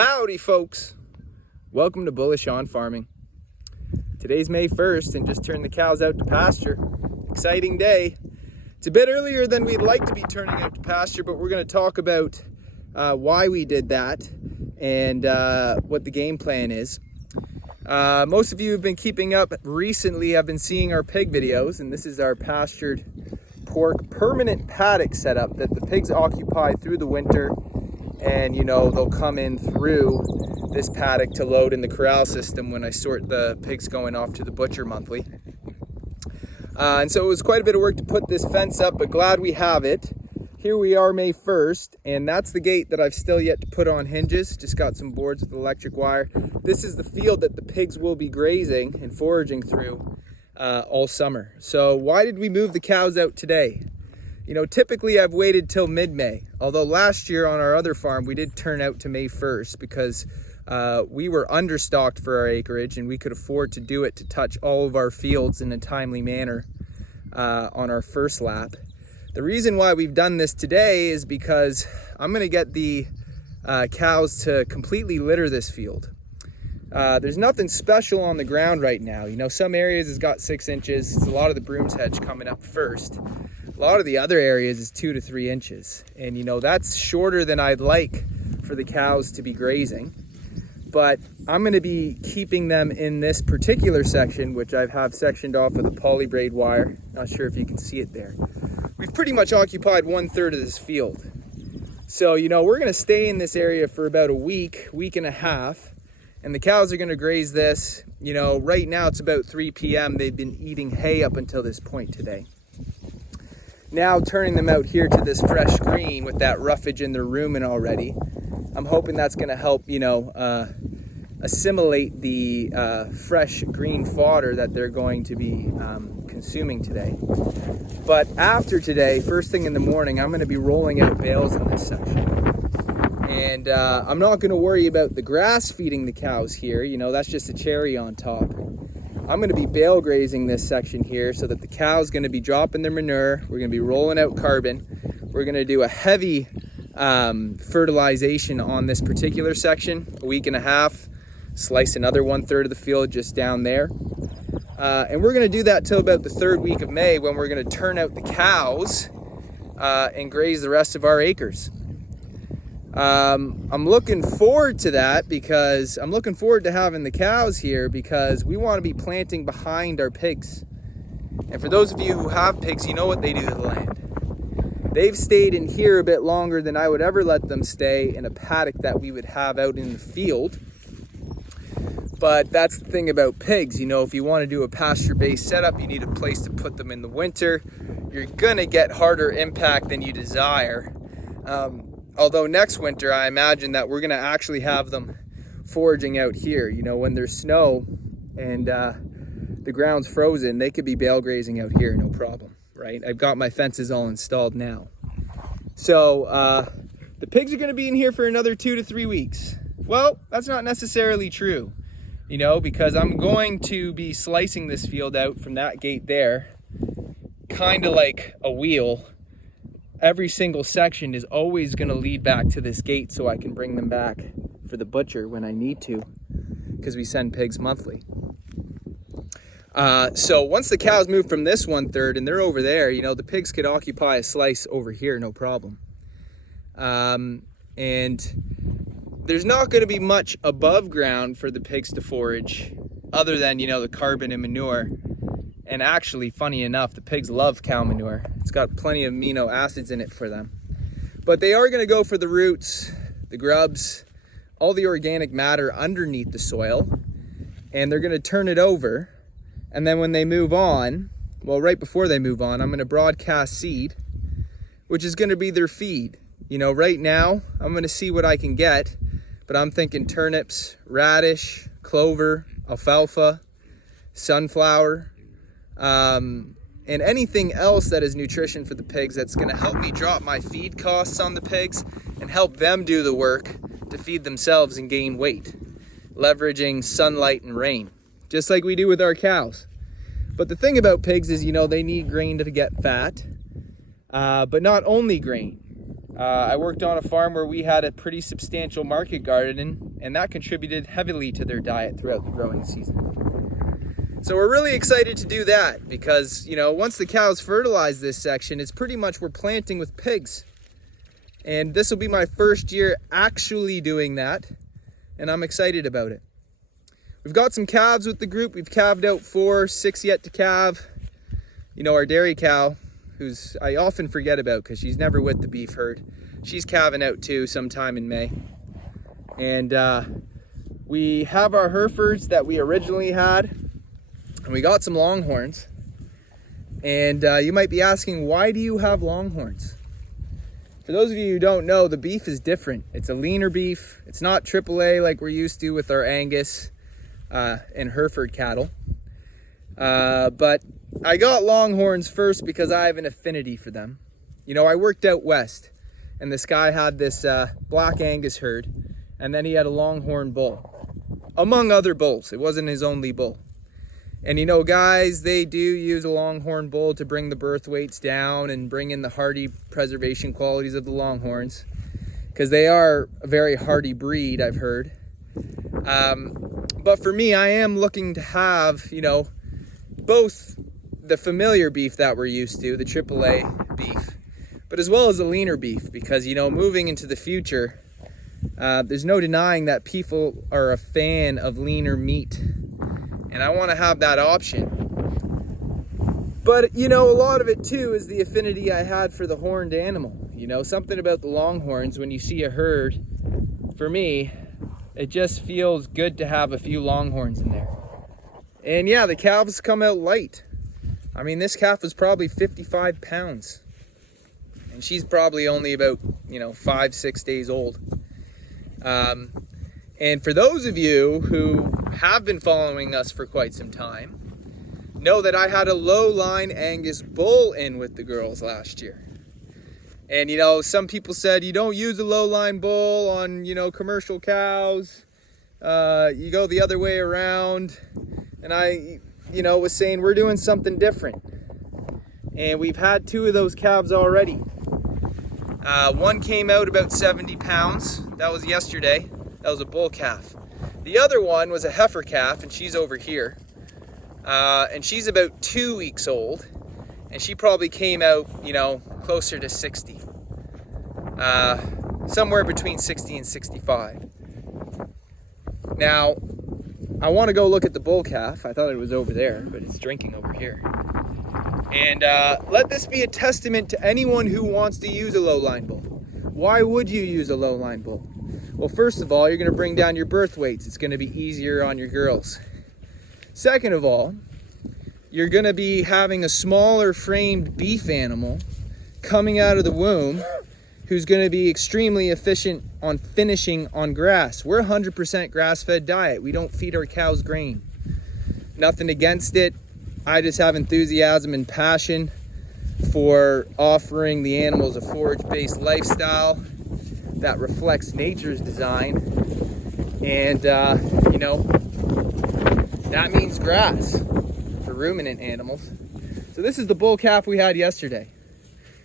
Howdy folks, welcome to Bullish on Farming. Today's May 1st and just turned the cows out to pasture. Exciting day. It's a bit earlier than we'd like to be turning out to pasture, but we're going to talk about why we did that and what the game plan is. Most of you have been keeping up recently, have been seeing our pig videos, and this is our pastured pork permanent paddock setup that the pigs occupy through the winter. And you know, they'll come in through this paddock to load in the corral system when I sort the pigs going off to the butcher monthly. And so it was quite a bit of work to put this fence up, but glad we have it. Here we are May 1st, and that's the gate that I've still yet to put on hinges. Just got some boards with electric wire. This is the field that the pigs will be grazing and foraging through all summer. So why did we move the cows out today? You know, typically I've waited till mid-May, although last year on our other farm we did turn out to May 1st because we were understocked for our acreage and we could afford to do it to touch all of our fields in a timely manner on our first lap. The reason why we've done this today is because I'm going to get the cows to completely litter this field. There's nothing special on the ground right now. You know, some areas has got 6 inches. It's a lot of the broom's hedge coming up first. A lot of the other areas is 2 to 3 inches. And you know, that's shorter than I'd like for the cows to be grazing. But I'm going to be keeping them in this particular section, which I have sectioned off with a poly braid wire. Not sure if you can see it there. We've pretty much occupied 1/3 of this field. So, you know, we're going to stay in this area for about a week and a half. And the cows are going to graze this. You know, right now it's about 3 p.m. They've been eating hay up until this point today. Now turning them out here to this fresh green with that roughage in their rumen already, I'm hoping that's going to help, you know, assimilate the fresh green fodder that they're going to be consuming today. But after today, first thing in the morning, I'm going to be rolling out bales in this section. And I'm not going to worry about the grass feeding the cows here. You know, that's just a cherry on top. I'm going to be bale grazing this section here so that the cow's going to be dropping their manure. We're going to be rolling out carbon. We're going to do a heavy fertilization on this particular section, a week and a half, slice another 1/3 of the field just down there. And we're going to do that till about the 3rd week of May when we're going to turn out the cows and graze the rest of our acres. I'm looking forward to that because I'm looking forward to having the cows here because we want to be planting behind our pigs. And for those of you who have pigs, you know what they do to the land. They've stayed in here a bit longer than I would ever let them stay in a paddock that we would have out in the field. But that's the thing about pigs. You know, if you want to do a pasture-based setup, you need a place to put them in the winter. You're gonna get harder impact than you desire. Although next winter, I imagine that we're going to actually have them foraging out here. You know, when there's snow and the ground's frozen, they could be bale grazing out here, no problem, right? I've got my fences all installed now. So the pigs are going to be in here for another 2 to 3 weeks. Well, that's not necessarily true, you know, because I'm going to be slicing this field out from that gate there, kind of like a wheel. Every single section is always going to lead back to this gate so I can bring them back for the butcher when I need to, because we send pigs monthly. So once the cows move from this 1/3 and they're over there, you know, the pigs could occupy a slice over here, no problem. And there's not going to be much above ground for the pigs to forage other than, you know, the carbon and manure. And actually, funny enough, the pigs love cow manure. It's got plenty of amino acids in it for them. But they are going to go for the roots, the grubs, all the organic matter underneath the soil. And they're going to turn it over. And then when they move on, well, right before they move on, I'm going to broadcast seed, which is going to be their feed. You know, right now, I'm going to see what I can get. But I'm thinking turnips, radish, clover, alfalfa, sunflower, and anything else that is nutrition for the pigs that's going to help me drop my feed costs on the pigs and help them do the work to feed themselves and gain weight, leveraging sunlight and rain, just like we do with our cows. But the thing about pigs is, you know, they need grain to get fat, but not only grain. I worked on a farm where we had a pretty substantial market garden, and that contributed heavily to their diet throughout the growing season. So we're really excited to do that because, you know, once the cows fertilize this section, it's pretty much we're planting with pigs. And this will be my first year actually doing that, and I'm excited about it. We've got some calves with the group. We've calved out 4, 6 yet to calve. You know, our dairy cow, who's I often forget about because she's never with the beef herd. She's calving out too sometime in May. And we have our Herefords that we originally had, and we got some Longhorns. And you might be asking, why do you have Longhorns? For those of you who don't know, the beef is different. It's a leaner beef. It's not AAA like we're used to with our Angus and Hereford cattle. But I got Longhorns first because I have an affinity for them. You know, I worked out west, and this guy had this black Angus herd, and then he had a Longhorn bull, among other bulls. It wasn't his only bull. And you know, guys, they do use a Longhorn bull to bring the birth weights down and bring in the hardy preservation qualities of the Longhorns, because they are a very hardy breed, I've heard. But for me, I am looking to have, you know, both the familiar beef that we're used to, the AAA beef, but as well as the leaner beef, because, you know, moving into the future, there's no denying that people are a fan of leaner meat. And I want to have that option. But, you know, a lot of it too is the affinity I had for the horned animal. You know, something about the Longhorns, when you see a herd, for me, it just feels good to have a few Longhorns in there. And yeah, the calves come out light. I mean, this calf was probably 55 pounds. And she's probably only about, you know, 5, 6 days old. And for those of you who have been following us for quite some time, know that I had a low-line Angus bull in with the girls last year. And, you know, some people said, you don't use a low-line bull on, you know, commercial cows. You go the other way around. And I, you know, was saying we're doing something different. And we've had 2 of those calves already. One came out about 70 pounds. That was yesterday. That was a bull calf. The other one was a heifer calf, and she's over here. And she's about 2 weeks old, and she probably came out, you know, closer to 60. Somewhere between 60 and 65. Now, I want to go look at the bull calf. I thought it was over there, but it's drinking over here. And let this be a testament to anyone who wants to use a low-line bull. Why would you use a low-line bull? Well, first of all, you're going to bring down your birth weights. It's going to be easier on your girls. Second of all, you're going to be having a smaller framed beef animal coming out of the womb who's going to be extremely efficient on finishing on grass. We're 100% grass-fed diet. We don't feed our cows grain. Nothing against it. I just have enthusiasm and passion for offering the animals a forage-based lifestyle that reflects nature's design. And, you know, that means grass for ruminant animals. So this is the bull calf we had yesterday.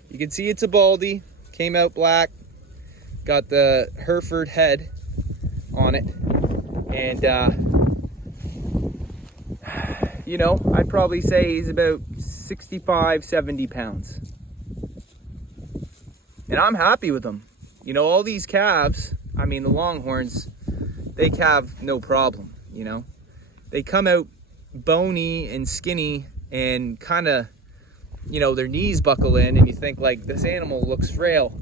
You can see it's a baldy, came out black, got the Hereford head on it. And, you know, I'd probably say he's about 65, 70 pounds. And I'm happy with him. You know, all these calves, I mean, the Longhorns, they calve no problem, you know. They come out bony and skinny and kind of, you know, their knees buckle in and you think, like, this animal looks frail.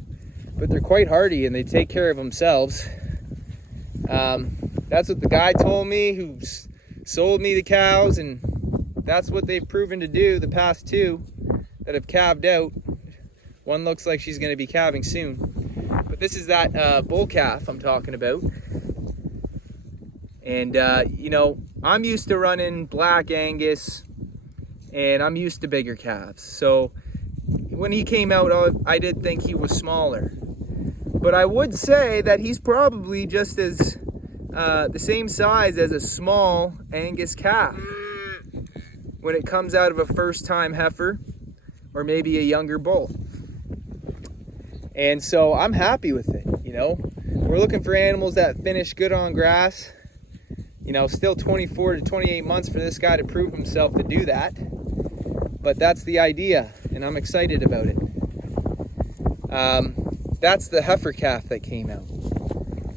But they're quite hardy and they take care of themselves. That's what the guy told me who sold me the cows, and that's what they've proven to do, the past 2 that have calved out. One looks like she's going to be calving soon. But this is that bull calf I'm talking about. And, you know, I'm used to running black Angus, and I'm used to bigger calves. So when he came out, I did think he was smaller. But I would say that he's probably just as the same size as a small Angus calf when it comes out of a first-time heifer or maybe a younger bull. And so I'm happy with it, you know. We're looking for animals that finish good on grass. You know, still 24 to 28 months for this guy to prove himself to do that. But that's the idea, and I'm excited about it. That's the heifer calf that came out.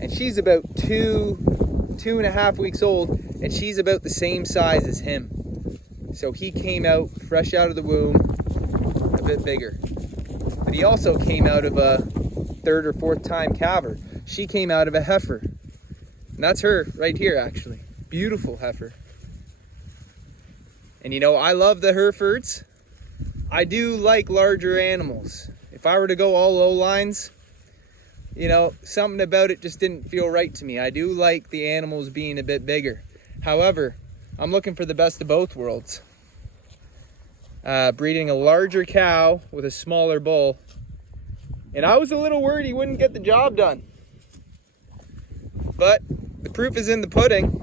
And she's about two and a half weeks old, and she's about the same size as him. So he came out fresh out of the womb, a bit bigger. But he also came out of a third or fourth time calver. She came out of a heifer. And that's her right here, actually. Beautiful heifer. And you know, I love the Herefords. I do like larger animals. If I were to go all low lines, you know, something about it just didn't feel right to me. I do like the animals being a bit bigger. However, I'm looking for the best of both worlds. Breeding a larger cow with a smaller bull. And I was a little worried he wouldn't get the job done. But the proof is in the pudding.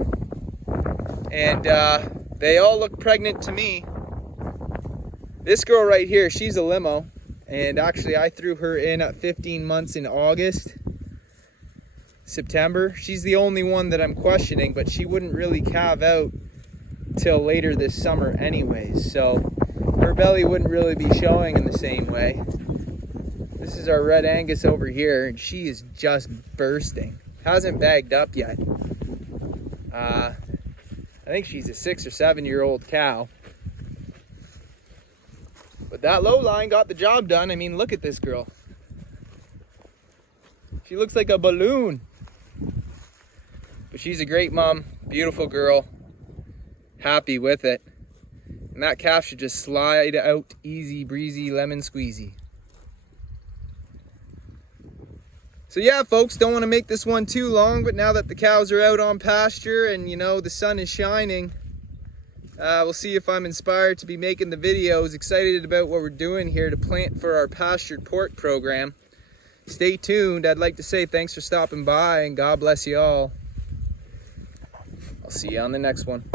And they all look pregnant to me. This girl right here, she's a limo. And actually I threw her in at 15 months in August, September. She's the only one that I'm questioning, but she wouldn't really calve out till later this summer anyways. So her belly wouldn't really be showing in the same way. This is our Red Angus over here, and she is just bursting. Hasn't bagged up yet. I think she's a 6 or 7 year old cow. But that low line got the job done. I mean, look at this girl. She looks like a balloon. But she's a great mom, beautiful girl, happy with it. And that calf should just slide out easy breezy, lemon squeezy. So yeah, folks, don't want to make this one too long, but now that the cows are out on pasture and, you know, the sun is shining, we'll see if I'm inspired to be making the videos. Excited about what we're doing here to plant for our pastured pork program. Stay tuned. I'd like to say thanks for stopping by, and God bless you all. I'll see you on the next one.